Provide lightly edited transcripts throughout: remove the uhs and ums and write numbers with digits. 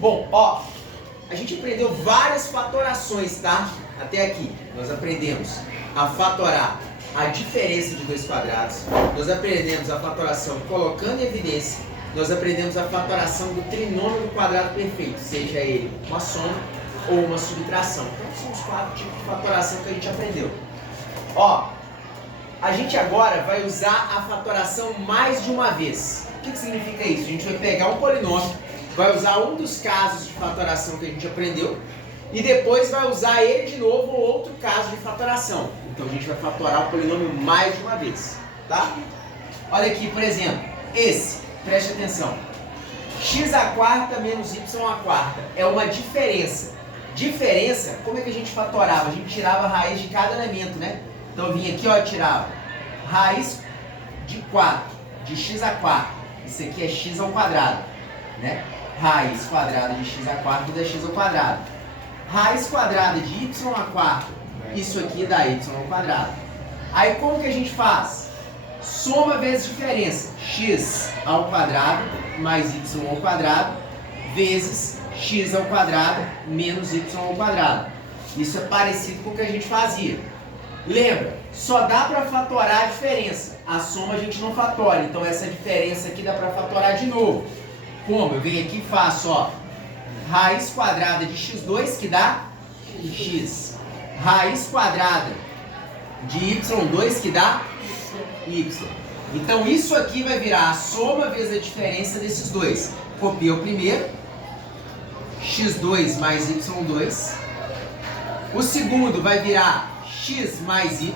Bom, ó, a gente aprendeu várias fatorações, tá? Até aqui, nós aprendemos a fatorar a diferença de dois quadrados, nós aprendemos a fatoração colocando em evidência, nós aprendemos a fatoração do trinômio do quadrado perfeito, seja ele uma soma ou uma subtração. Então são os 4 tipos de fatoração que a gente aprendeu. Ó, a gente agora vai usar a fatoração mais de uma vez. O que significa isso? A gente vai pegar um polinômio, vai usar um dos casos de fatoração que a gente aprendeu e depois vai usar ele de novo ou outro caso de fatoração. Então a gente vai fatorar o polinômio mais de uma vez, tá? Olha aqui, por exemplo, esse, preste atenção. X² menos Y² é uma diferença. Diferença, como é que a gente fatorava? A gente tirava a raiz de cada elemento, né? Então eu vinha aqui, ó, tirava raiz de 4 de x². Isso aqui é x ao quadrado, né? Raiz quadrada de x² dá x ao quadrado. Raiz quadrada de y², isso aqui dá y ao quadrado. Aí como que a gente faz? Soma vezes diferença. X ao quadrado mais y ao quadrado vezes x ao quadrado menos y ao quadrado. Isso é parecido com o que a gente fazia. Lembra, só dá para fatorar a diferença. A soma a gente não fatora. Então essa diferença aqui dá para fatorar de novo. Como? Eu venho aqui e faço, ó, raiz quadrada de x2 que dá x. Raiz quadrada de y2 que dá y. Então isso aqui vai virar a soma vezes a diferença desses dois. Copia o primeiro, x2 mais y2. O segundo vai virar x mais y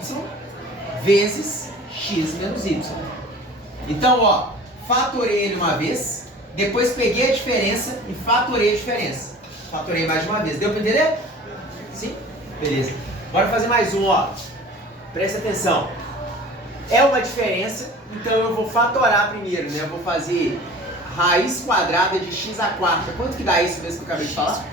vezes x menos y. Então, ó, fatorei ele uma vez, depois peguei a diferença e fatorei a diferença. Fatorei mais de uma vez. Deu para entender? Sim? Beleza. Bora fazer mais um, ó. Presta atenção. É uma diferença, então eu vou fatorar primeiro, né? Eu vou fazer raiz quadrada de x². Quanto que dá isso mesmo que eu acabei de falar?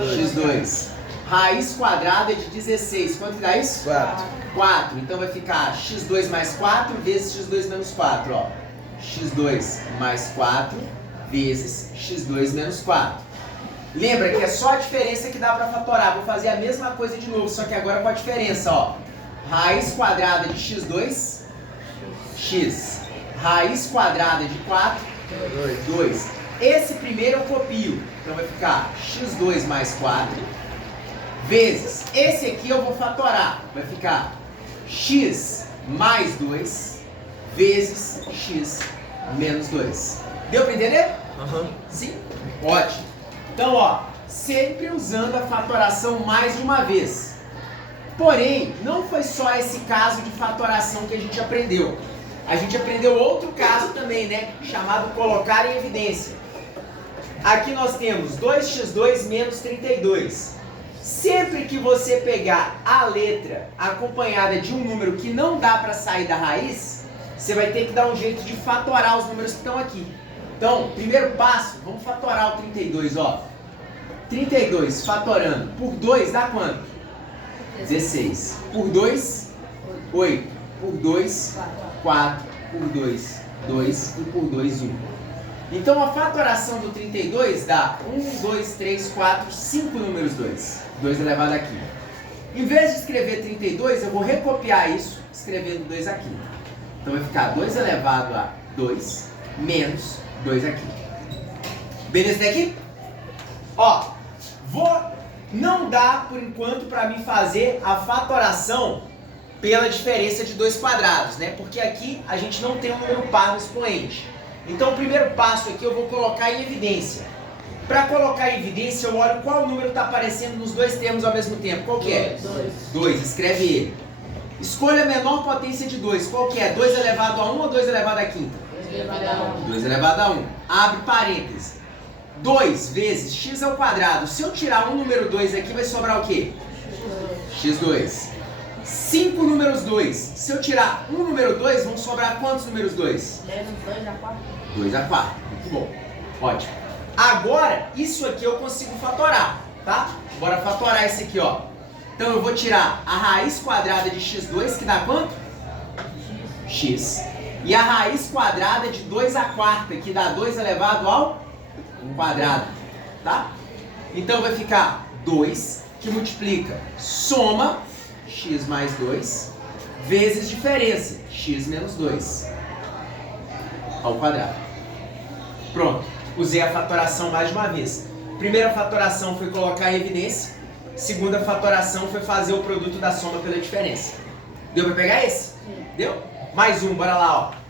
x2. Raiz quadrada de 16. Quanto que dá isso? 4. 4. Então vai ficar x2 mais 4 vezes x2 menos 4, ó. x2 mais 4 vezes x2 menos 4. Lembra que é só a diferença que dá para fatorar. Vou fazer a mesma coisa de novo, só que agora com a diferença, ó. Raiz quadrada de x2, x. Raiz quadrada de 4, 2. Esse primeiro eu copio. Então vai ficar x2 mais 4 vezes. Esse aqui eu vou fatorar. Vai ficar x mais 2 vezes x menos 2. Deu para entender? Sim? Ótimo. Então, ó, sempre usando a fatoração mais de uma vez. Porém, não foi só esse caso de fatoração que a gente aprendeu. A gente aprendeu outro caso também, né? Chamado colocar em evidência. Aqui nós temos 2x2 menos 32. Sempre que você pegar a letra acompanhada de um número que não dá para sair da raiz, você vai ter que dar um jeito de fatorar os números que estão aqui. Então, primeiro passo, vamos fatorar o 32, ó. 32 fatorando por 2 dá quanto? 16. Por 2, 8. Por 2, 4. Por 2, 2. E por 2, 1. Então, a fatoração do 32 dá 1, 2, 3, 4, 5 números 2. 2 elevado aqui. Em vez de escrever 32, eu vou recopiar isso, escrevendo 2 aqui. Então, vai ficar 2 elevado a 2 menos 2 aqui. Beleza até aqui? Ó, não dá, por enquanto, para mim fazer a fatoração pela diferença de dois quadrados, né? Porque aqui a gente não tem um número par no expoente. Então, o primeiro passo aqui eu vou colocar em evidência. Para colocar em evidência, eu olho qual número está aparecendo nos dois termos ao mesmo tempo. Qual que é? 2. Escreve ele. Escolha a menor potência de 2. Qual que é? 2 elevado a 1 ou 2 elevado a quinta? 2 elevado a 1. 2 elevado a 1. Abre parênteses. 2 vezes x ao quadrado. Se eu tirar um número 2 aqui, vai sobrar o quê? x2. 5 números 2. Se eu tirar um número 2, vão sobrar quantos números 2? Menos 2 a 4. 2 a 4. Muito bom. Ótimo. Agora, isso aqui eu consigo fatorar, tá? Bora fatorar esse aqui, ó. Então eu vou tirar a raiz quadrada de x2, que dá quanto? X. E a raiz quadrada de 2 a quarta, que dá 2 elevado ao quadrado. tá? Então vai ficar 2, que multiplica soma x mais 2, vezes diferença, x menos 2, ao quadrado. Pronto, usei a fatoração mais de uma vez. Primeira fatoração foi colocar em evidência, segunda fatoração foi fazer o produto da soma pela diferença. Deu pra pegar esse? Sim. Deu? Mais um, bora lá, ó.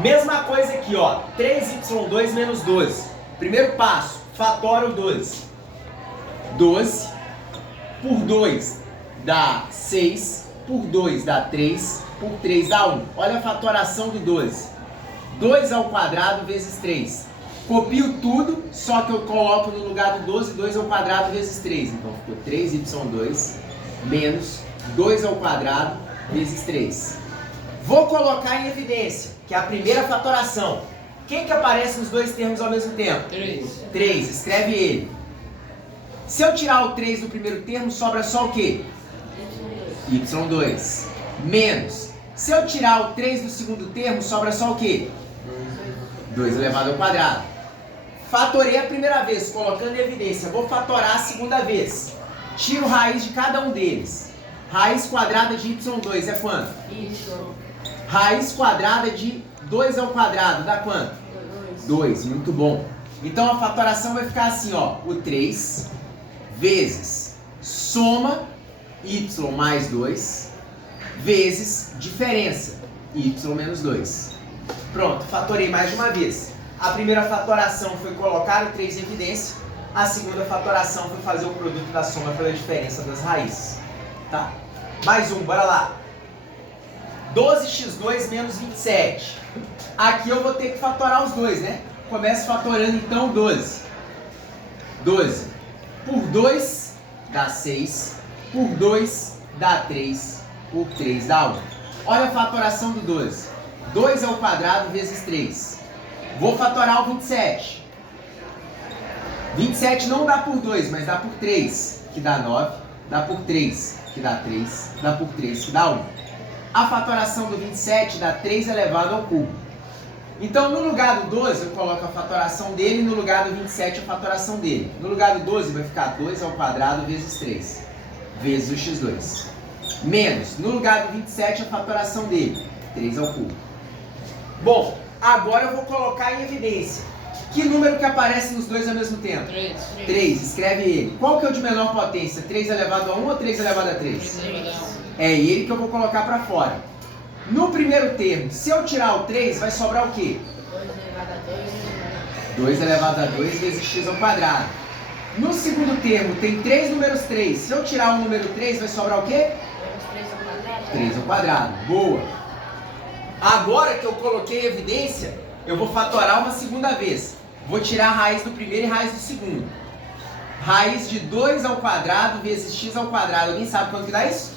Mesma coisa aqui, ó, 3y2 menos 12. Primeiro passo, fatora o 12. 12 por 2 dá 6, por 2 dá 3, por 3 dá 1. Olha a fatoração do 12. 2 ao quadrado vezes 3. Copio tudo, só que eu coloco no lugar do 12, 2 ao quadrado vezes 3. Então ficou 3y2 menos 2 ao quadrado vezes 3. Vou colocar em evidência, que é a primeira fatoração. Quem que aparece nos dois termos ao mesmo tempo? 3. 3, escreve ele. Se eu tirar o 3 do primeiro termo, sobra só o quê? y2. Menos. Se eu tirar o 3 do segundo termo, sobra só o quê? 2 elevado ao quadrado. Fatorei a primeira vez, colocando em evidência. Vou fatorar a segunda vez. Tiro raiz de cada um deles. Raiz quadrada de y2 é quanto? Raiz quadrada de 2 ao quadrado dá quanto? 2, muito bom. Então a fatoração vai ficar assim, ó. O 3 vezes soma y mais 2 vezes diferença y menos 2. Pronto, fatorei mais de uma vez. A primeira fatoração foi colocar o 3 em evidência. A segunda fatoração foi fazer o produto da soma pela diferença das raízes. Tá? Mais um, bora lá. 12x2 menos 27. Aqui eu vou ter que fatorar os dois, né? Começo fatorando então 12. 12 por 2 dá 6. Por 2 dá 3. Por 3 dá 1. Olha a fatoração do 12. 2 ao quadrado vezes 3. Vou fatorar o 27. 27 não dá por 2, mas dá por 3, que dá 9. Dá por 3, que dá 3. Dá por 3, que dá 1. A fatoração do 27 dá 3 elevado ao cubo. Então, no lugar do 12, eu coloco a fatoração dele, no lugar do 27, a fatoração dele. No lugar do 12, vai ficar 2 ao quadrado vezes 3, vezes o x2. Menos, no lugar do 27, a fatoração dele, 3 ao cubo. Bom, agora eu vou colocar em evidência. Que número que aparece nos dois ao mesmo tempo? 3. 3, escreve ele. Qual que é o de menor potência? 3 elevado a 1 ou 3 elevado a 3? 3. É ele que eu vou colocar para fora. No primeiro termo, se eu tirar o 3, vai sobrar o quê? 2 elevado a 2 vezes x ao quadrado. No segundo termo, tem 3 números 3. Se eu tirar o número 3, vai sobrar o quê? 3 ao quadrado. Boa. Agora que eu coloquei em evidência, eu vou fatorar uma segunda vez. Vou tirar a raiz do primeiro e a raiz do segundo. Raiz de 2 ao quadrado vezes x ao quadrado. Alguém sabe quanto que dá isso?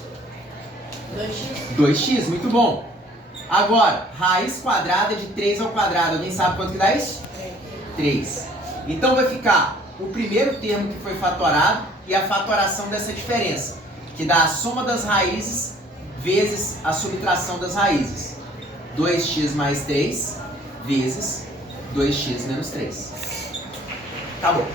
2x. 2x, muito bom. Agora, raiz quadrada de 3 ao quadrado. Alguém sabe quanto que dá isso? 3. Então vai ficar o primeiro termo que foi fatorado e a fatoração dessa diferença, que dá a soma das raízes vezes a subtração das raízes. 2x mais 3 vezes 2x menos 3. Acabou.